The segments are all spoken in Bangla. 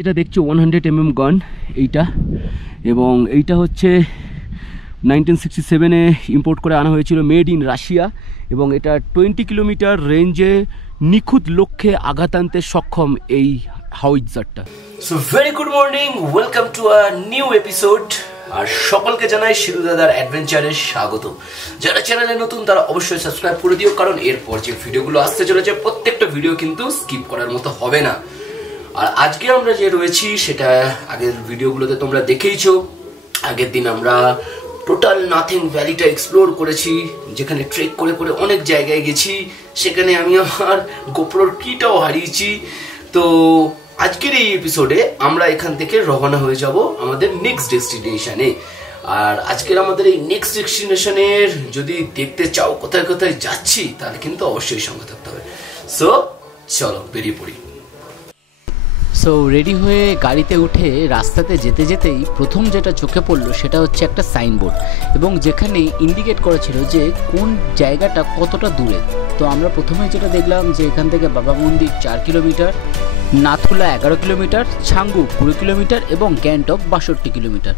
এটা দেখছো 100mm গান এইটা, এবং এইটা হচ্ছে 1967-এ ইম্পোর্ট করে আনা হয়েছিল, মেড ইন রাশিয়া, এবং এটা 20 কিলোমিটার রেঞ্জে নিখুঁত লক্ষ্যে আঘাত আনতে সক্ষম এই হাউইটজারটা। So very good morning, welcome to a new episode. আর সকলকে জানাই শিরু দাদার অ্যাডভেঞ্চারে স্বাগত। যারা চ্যানেলে নতুন তারা অবশ্যই সাবস্ক্রাইব করে দিও, কারণ এরপর যে ভিডিওগুলো আসতে চলেছে প্রত্যেকটা ভিডিও কিন্তু স্কিপ করার মতো হবে না। আর আজকে আমরা যে রয়েছি সেটা আগের ভিডিওগুলোতে তোমরা দেখেইছো। আগের দিন আমরা টোটাল নাথিং ভ্যালিটা এক্সপ্লোর করেছি, যেখানে ট্রেক করে করে অনেক জায়গায় গেছি। সেখানে আমি আমার গোপ্রোর কিটাও হারিয়েছি। তো আজকের এই এপিসোডে আমরা এখান থেকে রওনা হয়ে যাব আমাদের নেক্সট ডেস্টিনেশনে। আর আজকের আমাদের এই নেক্সট ডেস্টিনেশনের যদি দেখতে চাও কোথায় কোথায় যাচ্ছি, তাহলে কিন্তু অবশ্যই সঙ্গে থাকতে হবে। সো চলো বেরিয়ে পড়ি। সো রেডি হয়ে গাড়িতে উঠে রাস্তাতে যেতে যেতেই প্রথম যেটা চোখে পড়লো সেটা হচ্ছে একটা সাইনবোর্ড, এবং যেখানে ইন্ডিকেট করা ছিল যে কোন জায়গাটা কতটা দূরে। তো আমরা প্রথমে যেটা দেখলাম যে এখান থেকে বাবা মন্দির 4 kilometre, Nathula 11 kilometre, Changu 20 kilometre এবং গ্যাংটক 62 কিলোমিটার।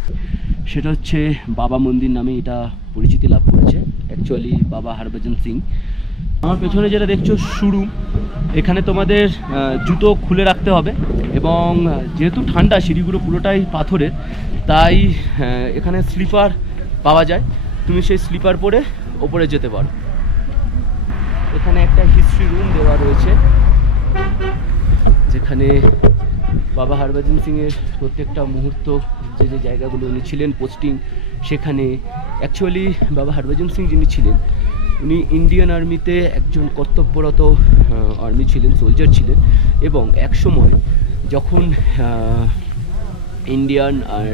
সেটা হচ্ছে বাবা মন্দির নামে এটা পরিচিতি লাভ করেছে, অ্যাকচুয়ালি বাবা হরভজন সিং। আমার পেছনে যেটা দেখছো শোরুম, এখানে তোমাদের জুতো খুলে রাখতে হবে, এবং যেহেতু ঠান্ডা সিঁড়িগুলো পুরোটাই পাথরের, তাই এখানে স্লিপার পাওয়া যায়। তুমি সেই স্লিপার পরে ওপরে যেতে পারো। এখানে একটা হিস্ট্রি রুম দেওয়া রয়েছে, যেখানে বাবা হরভজন সিংয়ের প্রত্যেকটা মুহূর্ত, যে যে জায়গাগুলো উনি ছিলেন পোস্টিং, সেখানে অ্যাকচুয়ালি বাবা হরভজন সিং যিনি ছিলেন, উনি ইন্ডিয়ান আর্মিতে একজন কর্তব্যরত আর্মি ছিলেন, সোলজার ছিলেন। এবং একসময় যখন ইন্ডিয়ান আর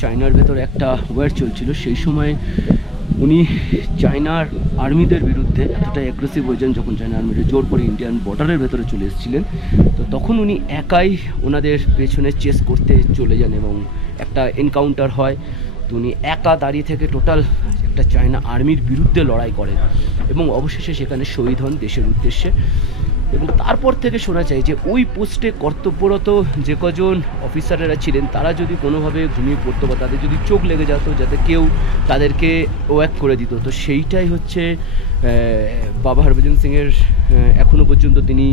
চায়নার ভেতর একটা ওয়ার চলছিল, সেই সময় উনি চায়নার আর্মিদের বিরুদ্ধে এতটাই অ্যাগ্রেসিভ হয়ে যান, যখন চায়না আর্মিরা জোর করে ইন্ডিয়ান বর্ডারের ভেতরে চলে এসেছিলেন। তো তখন উনি একাই ওনাদের পেছনে চেস করতে চলে যান, এবং একটা এনকাউন্টার হয়। তো উনি একা দাঁড়িয়ে থেকে টোটাল একটা চায়না আর্মির বিরুদ্ধে লড়াই করেন, এবং অবশেষে সেখানে শহীদ হন দেশের উদ্দেশ্যে। এবং তারপর থেকে শোনা যায় যে ওই পোস্টে কর্তব্যরত যে কজন অফিসারেরা ছিলেন, তারা যদি কোনোভাবে ঘুমিয়ে পড়তো বা তাদের যদি চোখ লেগে যেত, যাতে কেউ তাদেরকে ওয়াক করে দিত। তো সেইটাই হচ্ছে বাবা হরভজন সিংয়ের এখনও পর্যন্ত তিনি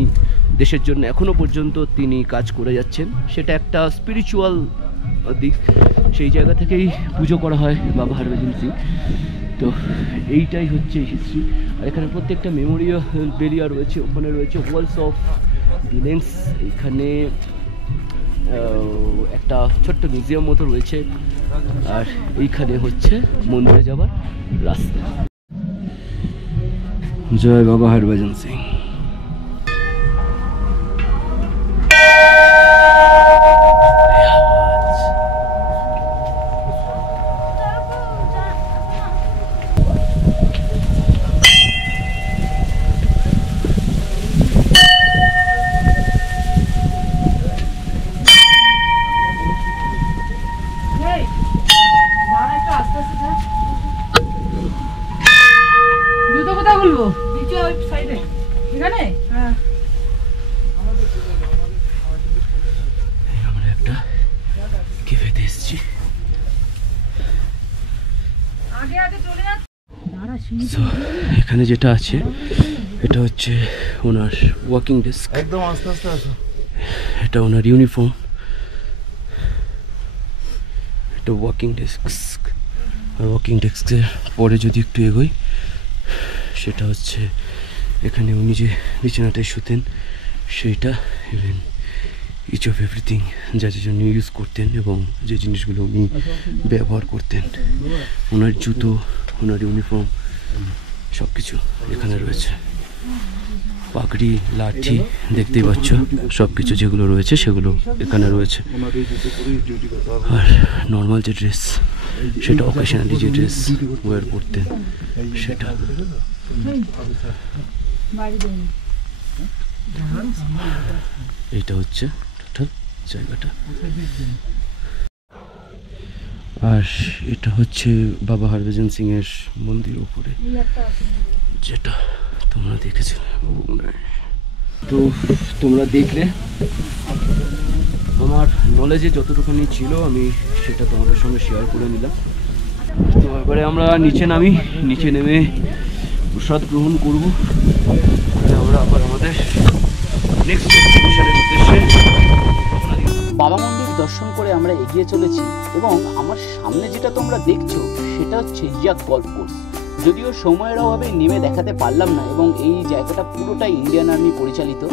দেশের জন্য এখনও পর্যন্ত তিনি কাজ করে যাচ্ছেন। সেটা একটা স্পিরিচুয়াল দিক, সেই জায়গা থেকেই পুজো করা হয় বাবা হরভজন সিং। তো এইটাই হচ্ছে হিস্ট্রি। আর এখানে প্রত্যেকটা মেমোরিয়াল বেরিয়া রয়েছে, ওখানে রয়েছে ওয়ালস অফ ভিলেন্স। এখানে একটা ছোট্ট মিউজিয়াম মতো রয়েছে, আর এইখানে হচ্ছে মন্দিরে যাওয়ার রাস্তা। জয় বাবা হরভজন সিং। আমরা একটা ক্যাফেতে এসেছি। এখানে যেটা আছে এটা হচ্ছে ওনার ওয়ার্কিং ডেস্ক। একদম আস্তে আস্তে আসো। এটা ওনার ইউনিফর্ম, এটা ওয়ার্কিং ডেস্ক। আর ওয়ার্কিং ডেস্কের পরে যদি একটু এগোই, সেটা হচ্ছে এখানে উনি যে বিছানাটায় শুতেন সেইটা, ইভেন ইচ অফ এভরিথিং যা যে জন্য ইউজ করতেন এবং যে জিনিসগুলো উনি ব্যবহার করতেন, ওনার জুতো, ওনার ইউনিফর্ম, সব কিছু এখানে রয়েছে। পাগড়ি, লাঠি, দেখতেই পাচ্ছ, সব কিছু যেগুলো রয়েছে সেগুলো এখানে রয়েছে। আর নর্মাল যে ড্রেস, সেটা অকেশনালি যে ড্রেস ওয়ার করতেন সেটা। এইটা হচ্ছে টোটাল জায়গাটা। আর এটা হচ্ছে বাবা হরভজন সিং এর মন্দির উপরে, যেটা তোমরা দেখেছিলে। তো তোমরা দেখলে আমার নলেজে যতটুকুনি ছিল আমি সেটা তোমাদের সঙ্গে শেয়ার করে নিলাম। তো এবারে আমরা নিচে নামি, নিচে নেমে প্রসাদ গ্রহণ করবো, আমরা আবার আমাদের নেক্সট ডেস্টিনেশনের উদ্দেশ্যে। বাবা মন্দির দর্শন করে আমরা এগিয়ে চলেছি এবং আমার সামনে যেটা তোমরা দেখছো সেটা হচ্ছে ইয়াক গল্ফ কোর্স। যদিও সময়ের অভাবে নেমে দেখাতে পারলাম না, এবং এই জায়গাটা পুরোটাই ইন্ডিয়ান আর্মি পরিচালিত।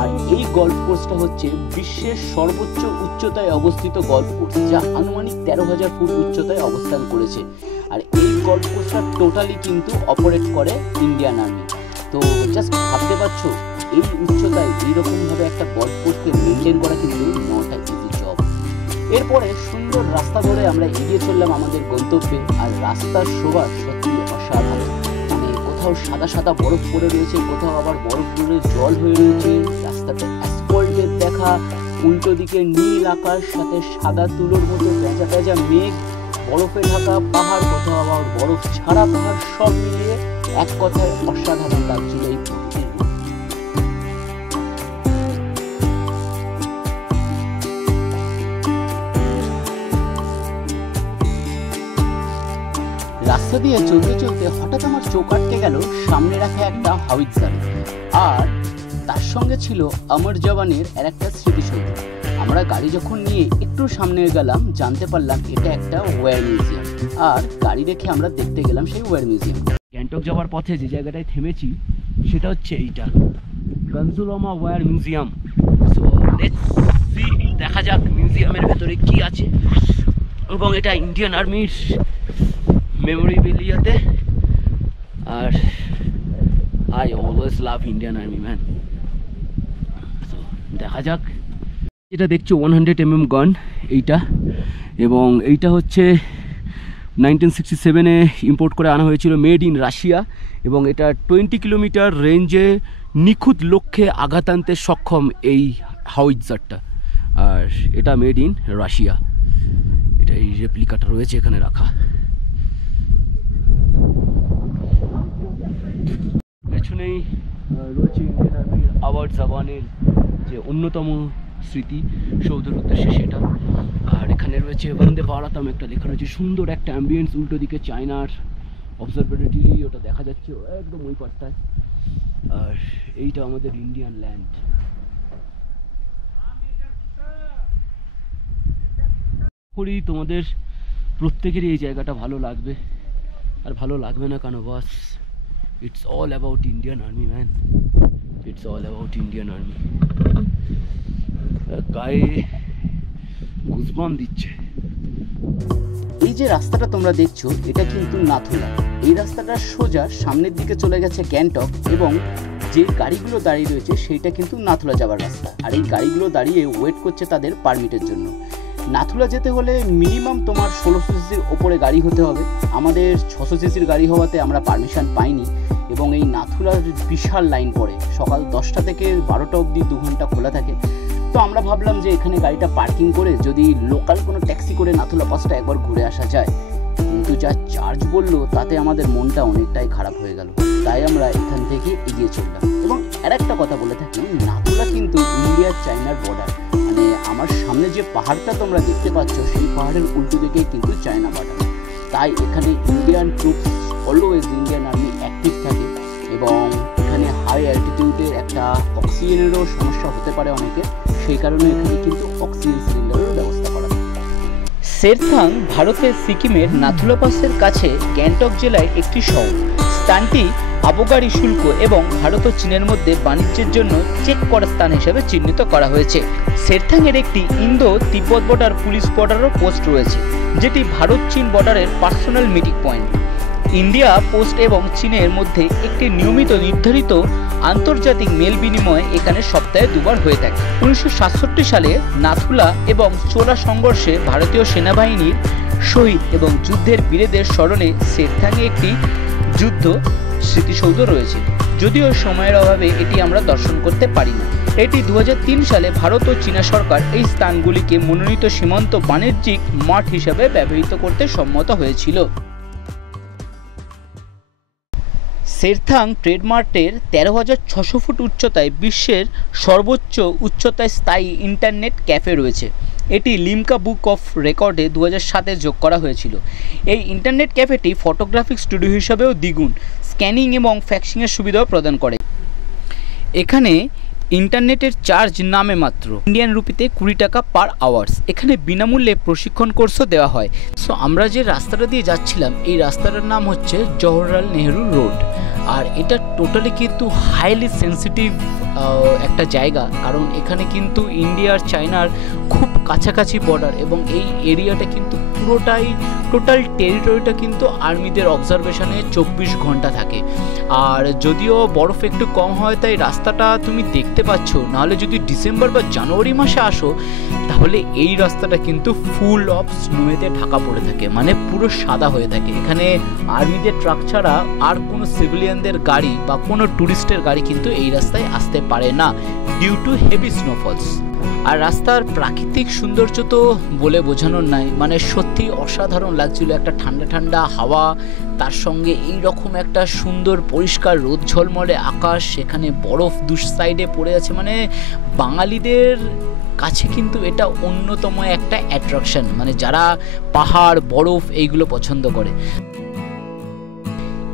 আর এই গল্ফ কোর্সটা হচ্ছে বিশ্বের সর্বোচ্চ উচ্চতায় অবস্থিত গল্ফ কোর্স, যা আনুমানিক 13,000 ফুট উচ্চতায় অবস্থান করেছে। আর এই গল্ফ কোর্সটা টোটালি কিন্তু অপারেট করে ইন্ডিয়ান আর্মি। তো জাস্ট ভাবতে পারছো এই উচ্চতায় এইরকমভাবে একটা গল্ফ কোর্সকে মেনটেন করা কিন্তু নট একটা ইজি জব। এরপরে সুন্দর রাস্তা ধরে আমরা এগিয়ে চললাম আমাদের গন্তব্যে। আর রাস্তার শোভা সত্যি অসাধারণ, মানে কোথাও সাদা সাদা বরফ পড়ে রয়েছে, কোথাও আবার বরফ পড়ে জল হয়ে রয়েছে। রাস্তাতে অ্যাসফল্টের দেখা, উল্টো দিকে নীল আকাশ, সাথে সাদা তুলোর মতো ভেজা ভেজা মেঘ, বরফে ঢাকা পাহাড়, কোথাও আবার বরফ ছাড়া পাহাড়, সব মিলিয়ে এক কথায় অসাধারণ লাগছিল এই প্রকৃতির। রাস্তা দিয়ে চলতে চলতে হঠাৎ আমার চোখ আটকে গেল সামনে রাখা একটা হাউইটজার, আর তার সঙ্গে ছিল অমর জওয়ানের একটা স্মৃতিসৌধ। আমরা গাড়ি যখন নিয়ে একটু সামনে গেলাম জানতে পারলাম এটা একটা ওয়্যার মিউজিয়াম, আর গাড়ি রেখে আমরা দেখতে গেলাম সেই ওয়্যার মিউজিয়াম। গ্যাংটক যাওয়ার পথে যে জায়গাটায় থেমেছি সেটা হচ্ছে এইটা, Kanchenjunga war museum. So let's see, দেখা যাক মিউজিয়ামের ভেতরে কি আছে। এবং এটা ইন্ডিয়ান আর্মির মেমোরেবিলিয়াতে, আর I always love Indian army man. So দেখা যাক। যেটা দেখছো 100mm গান এইটা, এবং এইটা হচ্ছে 1967-এ ইম্পোর্ট করে আনা হয়েছিল, মেড ইন রাশিয়া। এবং এটা 20 কিলোমিটার রেঞ্জে নিখুঁত লক্ষ্যে আঘাত আনতে সক্ষম এই হাউইটজারটা, আর এটা মেড ইন রাশিয়া। এটা এই রেপ্লিকাটা রয়েছে এখানে রাখা। পেছনেই রয়েছে ইন্ডিয়ান আর্মির অমর জওয়ানের যে অন্যতম স্মৃতি সৌধের উদ্দেশ্যে সেটা। আর এখানে রয়েছে বন্দে ভারতম একটা লেখা রয়েছে, সুন্দর একটা অ্যাম্বিয়েন্স। উল্টো দিকে চায়নার অবজারভেটরি, ওটা দেখা যাচ্ছে একদম ওই পাটটায়। আর এইটা আমাদের ইন্ডিয়ান ল্যান্ড। করি তোমাদের প্রত্যেকেরই এই জায়গাটা ভালো লাগবে, আর ভালো লাগবে না কেন বস? It's all about Indian Army, man. It's all about Indian Army. গায়ে গুজবাম দিচ্ছে। এই যে রাস্তাটা তোমরা দেখছো এটা কিন্তু নাথুলা। এই রাস্তাটা সোজা সামনের দিকে চলে গেছে গ্যাংটক, এবং যে গাড়িগুলো দাঁড়িয়ে রয়েছে সেইটা কিন্তু নাথুলা যাওয়ার রাস্তা। আর এই গাড়িগুলো দাঁড়িয়ে ওয়েট করছে তাদের পারমিটের জন্য। নাথুলা যেতে হলে মিনিমাম তোমার 1600 সিসির ওপরে গাড়ি হতে হবে। আমাদের 600 সিসির গাড়ি হওয়াতে আমরা পারমিশন পাইনি, এবং এই নাথুলার বিশাল লাইন পড়ে। সকাল 10টা থেকে 12টা অবধি 2 ঘন্টা খোলা থাকে। তো আমরা ভাবলাম যে এখানে গাড়িটা পার্কিং করে যদি লোকাল কোনো ট্যাক্সি করে নাথুলা পাসটা একবার ঘুরে আসা যায়, কিন্তু যা চার্জ বললো তাতে আমাদের মনটা অনেকটাই খারাপ হয়ে গেল। তাই আমরা এখান থেকে এগিয়ে চললাম। এবং আর একটা কথা বলে থাকি, নাথুলা কিন্তু ইন্ডিয়া চায়নার বর্ডার। মানে আমার সামনে যে পাহাড়টা তোমরা দেখতে পাচ্ছ সেই পাহাড়ের উল্টো দিকে কিন্তু চায়না বর্ডার। তাই এখানে Indian troops always, Indian army active থাকে। এবং এখানে হাই অ্যালটিটিউডের একটা অক্সিজেনেরও সমস্যা হতে পারে অনেকের, সেই কারণে এখানে কিন্তু অক্সিজেন সিলিন্ডারের ব্যবস্থা করা থাকে। সেরথাং ভারতের সিকিমের নাথুলা পাসের কাছে গ্যাংটক জেলায় একটি শহর। স্থানটি আবগারি শুল্ক এবং ভারত ও চীনের মধ্যে বাণিজ্যের জন্য চেক করা স্থান হিসেবে চিহ্নিত করা হয়েছে। সেরথাংয়ের একটি ইন্দো তিব্বত বর্ডার পুলিশ বর্ডারও পোস্ট রয়েছে, যেটি ভারত চীন বর্ডারের personal meeting point. India post এবং চীনের মধ্যে একটি নিয়মিত নির্ধারিত আন্তর্জাতিক মেল বিনিময় এখানে সপ্তাহে 2 বার হয়ে থাকে। 1967 সালে নাথুলা এবং চোলা সংঘর্ষে ভারতীয় সেনাবাহিনীর শহীদ এবং যুদ্ধের বীরদের স্মরণে সেরথাংয়ে একটি যুদ্ধ স্মৃতিসৌধ রয়েছে। যদিও সময়ের অভাবে এটি আমরা দর্শন করতে পারি না। এটি 2003 সালে ভারত ও চীনা সরকার এই স্থানগুলিকে মনোনীত সীমান্ত বাণিজ্যিক মাঠ হিসাবে ব্যবহৃত করতে সম্মত হয়েছিল। সেরথাং ট্রেডমার্কের 13,600 ফুট উচ্চতায় বিশ্বের সর্বোচ্চ উচ্চতায় স্থায়ী ইন্টারনেট ক্যাফে রয়েছে। এটি লিমকা বুক অফ রেকর্ডে 2007-এ যোগ করা হয়েছিল। এই ইন্টারনেট ক্যাফেটি ফটোগ্রাফিক স্টুডিও হিসাবেও দ্বিগুণ স্ক্যানিং এবং ফ্যাক্সিংয়ের সুবিধাও প্রদান করে। এখানে ইন্টারনেটের চার্জ নামে মাত্র ইন্ডিয়ান রুপিতে 20 টাকা পার আওয়ার্স। এখানে বিনামূল্যে প্রশিক্ষণ কোর্সও দেওয়া হয়। সো আমরা যে রাস্তাটা দিয়ে যাচ্ছিলাম এই রাস্তাটার নাম হচ্ছে জওহরলাল নেহরু রোড। আর এটা টোটালি কিন্তু হাইলি সেন্সিটিভ একটা জায়গা, কারণ এখানে কিন্তু ইন্ডিয়ার চায়নার খুব কাছাকাছি বর্ডার এবং এই এরিয়াটা কিন্তু পুরোটাই টোটাল টেরিটরিটা কিন্তু আর্মিদের অবজারভেশনে 24 ঘন্টা থাকে। আর যদিও বরফ একটু কম হয় তাই রাস্তাটা তুমি দেখতে পাচ্ছ, নাহলে যদি ডিসেম্বর বা জানুয়ারি মাসে আসো তাহলে এই রাস্তাটা কিন্তু ফুল অফ স্নোয়েতে ঢাকা পড়ে থাকে, মানে পুরো সাদা হয়ে থাকে। এখানে আর্মিদের ট্রাক ছাড়া আর কোনো সিভিলিয়ানদের গাড়ি বা কোনো ট্যুরিস্টের গাড়ি কিন্তু এই রাস্তায় আসতে পারে না ডিউ টু হেভি স্নোফলস। আর রাস্তার প্রাকৃতিক সৌন্দর্য তো বলে বোঝানোর নাই, মানে সত্যি অসাধারণ লাগছিল। একটা ঠান্ডা ঠান্ডা হাওয়া, তার সঙ্গে এই রকম একটা সুন্দর পরিষ্কার রোদ ঝলমলে আকাশ, সেখানে বরফ দুই সাইডে পড়ে আছে। মানে বাঙালিদের কাছে কিন্তু এটা অন্যতম একটা অ্যাট্রাকশন, মানে যারা পাহাড় বরফ এইগুলো পছন্দ করে।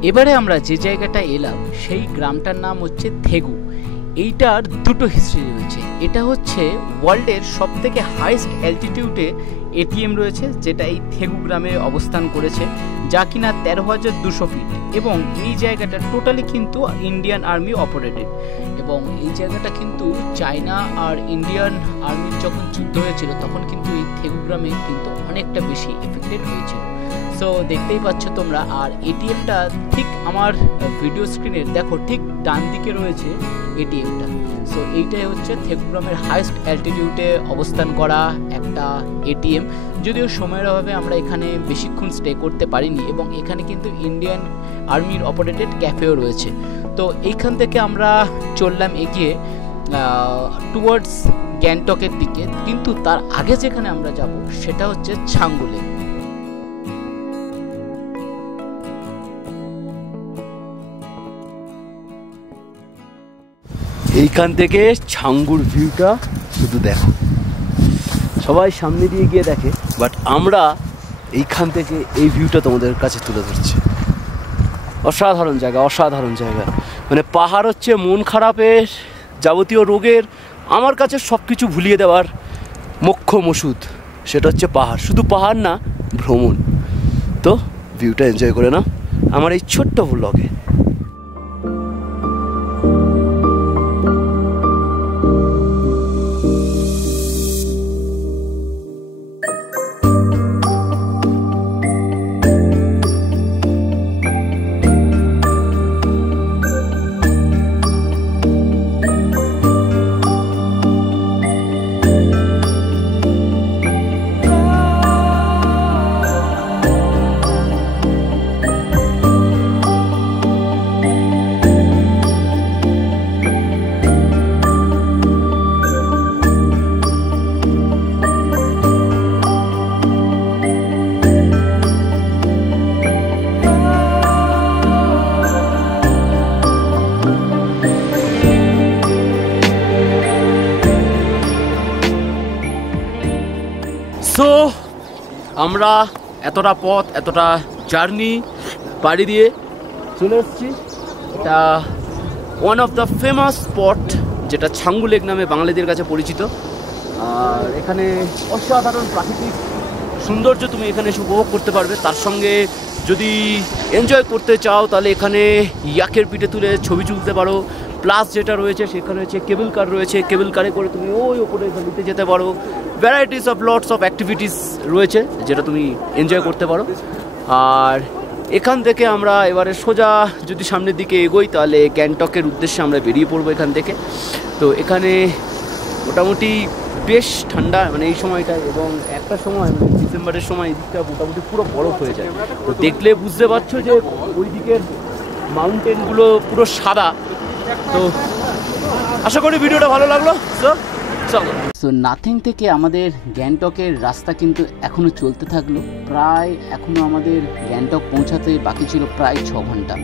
এবারে আমরা যে জায়গাটা এলাম সেই গ্রামটার নাম হচ্ছে থেগু। এইটার দুটো হিস্ট্রি রয়েছে। এটা হচ্ছে ওয়ার্ল্ডের সবথেকে হাইস্ট অ্যালটিটিউডে এটিএম রয়েছে, যেটা এই থেগু গ্রামে অবস্থান করেছে, যা কিনা 13,200 ফিট। এবং এই জায়গাটা টোটালি কিন্তু ইন্ডিয়ান আর্মি অপারেটেড। এবং এই জায়গাটা কিন্তু চায়না আর ইন্ডিয়ান আর্মির যখন যুদ্ধ হয়েছিল তখন কিন্তু এই থেগু গ্রামে কিন্তু অনেকটা বেশি এফেক্টেড হয়েছিল। সো দেখতেই পাচ্ছ তোমরা। আর এটিএমটা ঠিক আমার ভিডিও স্ক্রিনের দেখো ঠিক ডান দিকে রয়েছে এটিএমটা। সো এইটাই হচ্ছে থেগু গ্রামের হাইস্ট অ্যালটিটিউডে অবস্থান করা একটা এটিএম। যদিও সময়ের অভাবে আমরা এখানে বেশিক্ষণ স্টে করতে পারিনি, এবং এখানে কিন্তু ইন্ডিয়ান আর্মির অপারেটেড ক্যাফেও রয়েছে। তো এইখান থেকে আমরা চললাম এগিয়ে টুয়ার্ডস গ্যাংটকের দিকে, কিন্তু তার আগে যেখানে আমরা যাব সেটা হচ্ছে ছাঙ্গুলে। এইখান থেকে ছাঙ্গুর ভিউটা শুধু দেখো, সবাই সামনে দিয়ে গিয়ে দেখে, বাট আমরা এইখান থেকে এই ভিউটা তোমাদের কাছে তুলে ধরছি। অসাধারণ জায়গা, অসাধারণ জায়গা। মানে পাহাড় হচ্ছে মন খারাপের যাবতীয় রোগের আমার কাছে সব কিছু ভুলিয়ে দেওয়ার মোক্ষম ওষুধ। সেটা হচ্ছে পাহাড়, শুধু পাহাড় না, ভ্রমণ। তো ভিউটা এনজয় করে নাও আমার এই ছোট্ট ভ্লগে। সো আমরা এতটা পথ এতটা জার্নি পাড়ি দিয়ে চলে এসেছি। এটা one of the famous spot, যেটা ছাঙ্গু লেক নামে বাঙালিদের কাছে পরিচিত। আর এখানে অসাধারণ প্রাকৃতিক সৌন্দর্য তুমি এখানে এসে উপভোগ করতে পারবে। তার সঙ্গে যদি এনজয় করতে চাও তাহলে এখানে ইয়াকের পিঠে তুলে ছবি তুলতে পারো। প্লাস যেটা রয়েছে সেখানে হচ্ছে কেবল কার রয়েছে, কেবল কারে করে তুমি ওই ওপরে ভ্যালিতে যেতে পারো। Varieties of lots of activities রয়েছে যেটা তুমি এনজয় করতে পারো। আর এখান থেকে আমরা এবারে সোজা যদি সামনের দিকে এগোই তাহলে গ্যাংটকের উদ্দেশ্যে আমরা বেরিয়ে পড়বো এখান থেকে। তো এখানে মোটামুটি বেশ ঠান্ডা মানে এই সময়টায়, এবং একটা সময় মানে ডিসেম্বরের সময় এই দিকটা মোটামুটি পুরো বরফ হয়ে যায়। তো দেখলে বুঝতে পারছো যে ওই দিকের মাউন্টেনগুলো পুরো সাদা। তো আশা করি ভিডিওটা ভালো লাগলো। সো নাথিং থেকে আমাদের গ্যাংটকের রাস্তা কিন্তু এখনও চলতে থাকলো। প্রায় এখনও আমাদের গ্যাংটক পৌঁছাতে বাকি ছিল প্রায় 6 ঘন্টা।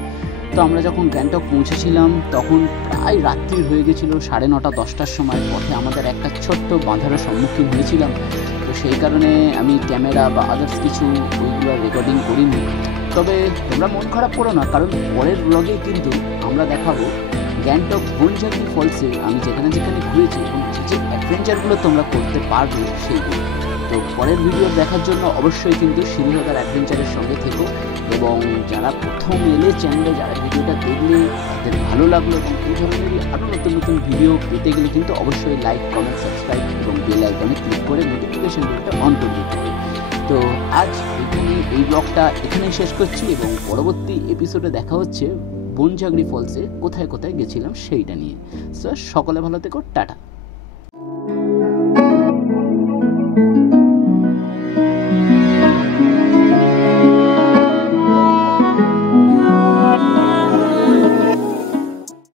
তো আমরা যখন গ্যাংটক পৌঁছেছিলাম তখন প্রায় রাত্রি হয়ে গেছিলো, 9:30 10টার সময়। পথে আমাদের একটা ছোট্ট বাধারও সম্মুখীন হয়েছিলাম, তো সেই কারণে আমি ক্যামেরা বা আদার্স কিছু ওইগুলো রেকর্ডিং করিনি। তবে তোমরা মন খারাপ করো না, কারণ পরের ব্লগে কিন্তু আমরা দেখাবো গ্যাংটক বনজাগরি ফলসে আমি যেখানে যেখানে ঘুরেছি এবং যে অ্যাডভেঞ্চারগুলো তোমরা করতে পারবে সেইগুলো। তো পরের ভিডিও দেখার জন্য অবশ্যই কিন্তু সিরিহদার অ্যাডভেঞ্চারের সঙ্গে থেকো। এবং যারা প্রথম এলে চ্যানেলে, যারা ভিডিওটা দেখলে তাদের ভালো লাগলো এবং এই ধরনের আরও নতুন নতুন ভিডিও পেতে গেলে কিন্তু অবশ্যই লাইক, কমেন্ট, সাবস্ক্রাইব এবং বেল আইকনে ক্লিক করে নোটিফিকেশন বেলটা অন করে দিতে হবে। তো আজ এই ব্লগটা এখানেই শেষ করছি এবং পরবর্তী এপিসোডে দেখা হচ্ছে বনজাগরি ফলসে কোথায় কোথায় গেছিলাম সেইটা নিয়ে। সো সকলে ভালো থেকো, টাটা।